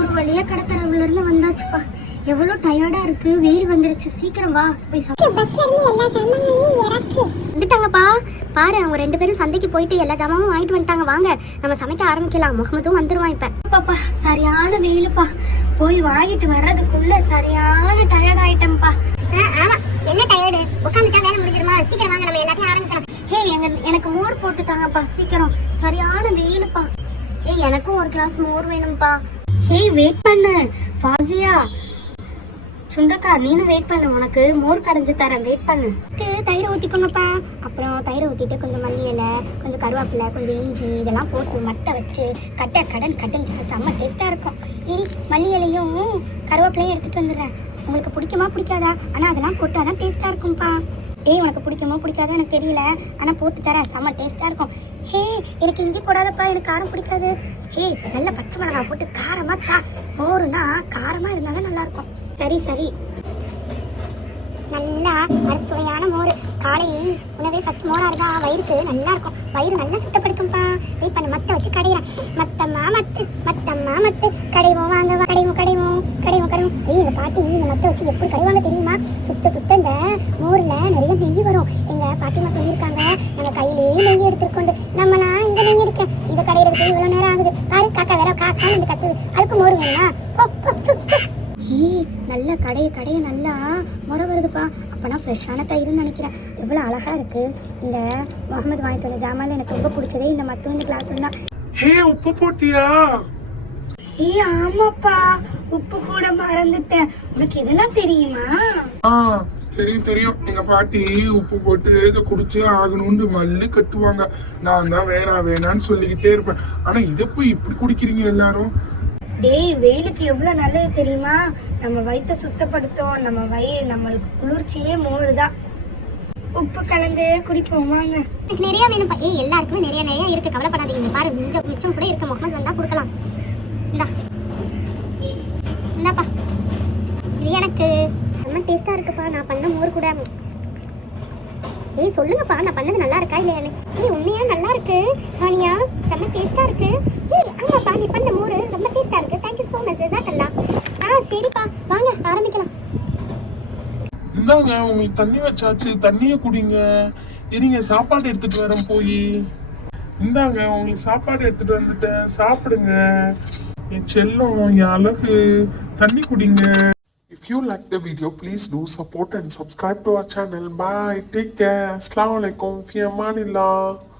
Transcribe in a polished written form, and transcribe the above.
ஒரு வழியா கடத்தரவுல இருந்து வந்தாச்சுப்பா. எவ்வளவு டயர்டா இருக்கு, வெயில் வந்துருச்சு. சீக்கிரம் வா போய் வந்துட்டாங்கப்பா. பாரு, அவங்க 2 பேரும் சந்தைக்கு போயிட்டு எல்லா ஜாமானும் வாங்கிட்டு வந்துட்டாங்க. வாங்க நம்ம சமைக்க ஆரம்பிக்கலாம். முகமதும் வந்துருவான் இப்ப. பாப்பா சரியான வெயிலுப்பா, போய் வாங்கிட்டு வர்றதுக்குள்ள சரியான டயர்ட் ஆயிட்டேன்ப்பா. ஆமா, என்ன டயர்டு, உட்காந்துட்டா வேலை முடிஞ்சிருமா? சீக்கிரம் வாங்க நம்ம எல்லாத்தையும் ஆரம்பிக்கலாம். ஹே, எனக்கு மோர் போட்டு தாங்கப்பா சீக்கிரம், சரியான வெயிலுப்பா. ஏய், எனக்கும் ஒரு கிளாஸ் மோர் வேணும்ப்பா. ஹே, வெயிட் பண்ணு ஃபாசியா. சுண்டக்கா, நீனும் வெயிட் பண்ணு, உனக்கு மோர் கடைஞ்சு தரேன், வெயிட் பண்ணு. தயிரை ஊற்றிக்கோங்கப்பா. அப்புறம் தயிரை ஊற்றிட்டு கொஞ்சம் மல்லி இலை, கொஞ்சம் கருவேப்பிலை, கொஞ்சம் இஞ்சி இதெல்லாம் போட்டு மட்டை வச்சு கடைஞ்சு செம்ம டேஸ்ட்டாக இருக்கும். இனி மல்லி இலையும் கருவேப்பிலையும் எடுத்துகிட்டு வந்துடுறேன். உங்களுக்கு பிடிக்குமா பிடிக்காதா? ஆனால் அதெல்லாம் போட்டு அதான் டேஸ்ட்டாக இருக்கும்ப்பா. ஏய், உனக்கு பிடிக்குமோ பிடிக்காதோ எனக்கு தெரியல, ஆனால் போட்டு தரேன், செம்ம டேஸ்ட்டாக இருக்கும். ஹே, எனக்கு இஞ்சி போடாதப்பா, எனக்கு காரம் பிடிக்காது. ஹே, நல்ல பச்சை மிளகா போட்டு காரமாக தா. மோருனா காரமாக இருந்தால் தான் நல்லாயிருக்கும். சரி, நல்லா அறுசுவையான மோர். காலை உணவே ஃபர்ஸ்ட் மோராக இருந்தா வயிறுக்கு நல்லா இருக்கும். வயிறு நல்லா சுத்தப்படுத்தும்ப்பா. வெயிட் பண்ண மத்தை வச்சு கடையிறேன். மத்தம்மா மத்து கடைவோம், வாங்க கடைவோம். ஏய், எங்கள் பாட்டி இந்த மத்தை வச்சு எப்படி கடைவாங்க தெரியுமா? சுத்த இந்த மோரில் நிறைய நெய் வரும். எங்கள் பாட்டிமா சொல்லியிருக்காங்க, நாங்கள் கையிலேயே நெய் எடுத்துருக்கோண்டு. நம்மளாம் இங்கே நெய் எடுக்க இதை கடையிறதுக்கு இவ்வளோ நேரம் ஆகுது. பாரு, காக்கா வேற காக்கா வந்து கத்துது. அதுக்கு மோர் வேணுமா? நல்லா கடைய நல்லா முறை வருதுப்பா. அப்போனா ஃப்ரெஷ்ஷான தயிர்னு நினைக்கிறேன். எவ்வளோ அழகா இருக்கு. இந்த முகமது வாங்கிட்டு வந்த ஜாமான் எனக்கு ரொம்ப பிடிச்சதே இந்த மத்தும் இந்த கிளாஸ் தான். ஹே, உப்பு போட்டியா? ஆமாப்பா, உப்பு போட மறந்துட்டேன். உனக்கு இதெல்லாம் தெரியுமா? தெரியும். எங்க பாட்டி உப்பு போட்டு இதை குடிச்சே ஆகணும்னு மல்லு கட்டுவாங்க. நான் தான் வேணான்னு சொல்லிக்கிட்டே இருப்பேன். ஆனா இதை போய் இப்படி குடிக்கிறீங்க எல்லாரும்? டேய், வெயிலுக்கு எவ்வளவு நல்லது தெரியுமா? நம்ம வயிற்ற சுத்தப்படுத்தும். நம்மளுக்கு குளிர்ச்சியே மோர் தான். உப்பு கலந்து குடிப்போம் வாங்க. எனக்கு நிறைய வேணும்ப்பா. ஏய், எல்லாருக்குமே நிறைய இருக்கு, கவலைப்படாதீங்க. பாரு, மிச்சம் கூட இருக்கு. முகமது வந்தா கொடுக்கலாம். இந்தாப்பா, இது எனக்கு செம்ம டேஸ்டா இருக்குப்பா. நான் பண்ண மோர் கூட. ஏய், சொல்லுங்கப்பா, நான் பண்ணது நல்லா இருக்கா இல்லையா? ஏய், உண்மையா நல்லா இருக்கு வாணியா, செம்ம டேஸ்டா இருக்கு. ஏய், ஆமாப்பா, நீ பண்ண மோர் ரொம்ப டேஸ்டா இருக்கு. Thank you so much. ஜஸாக்கல்லா. சரிப்பா, வாங்க ஆரம்பிக்கலாம். இந்தாங்க, உங்களுக்கு தண்ணி வச்சாச்சு, தண்ணியை குடிங்க. இருங்க, சாப்பாடு எடுத்துட்டு வரேன் போய். இந்தாங்க, உங்களுக்கு சாப்பாடு எடுத்துட்டு வந்துட்டேன், சாப்பிடுங்க. என் செல்லம், என் அழகு, தண்ணி குடிங்க. If you like the video, please do support and subscribe to our channel. Bye. Take care. Assalamu alaikum. Fi amanillah.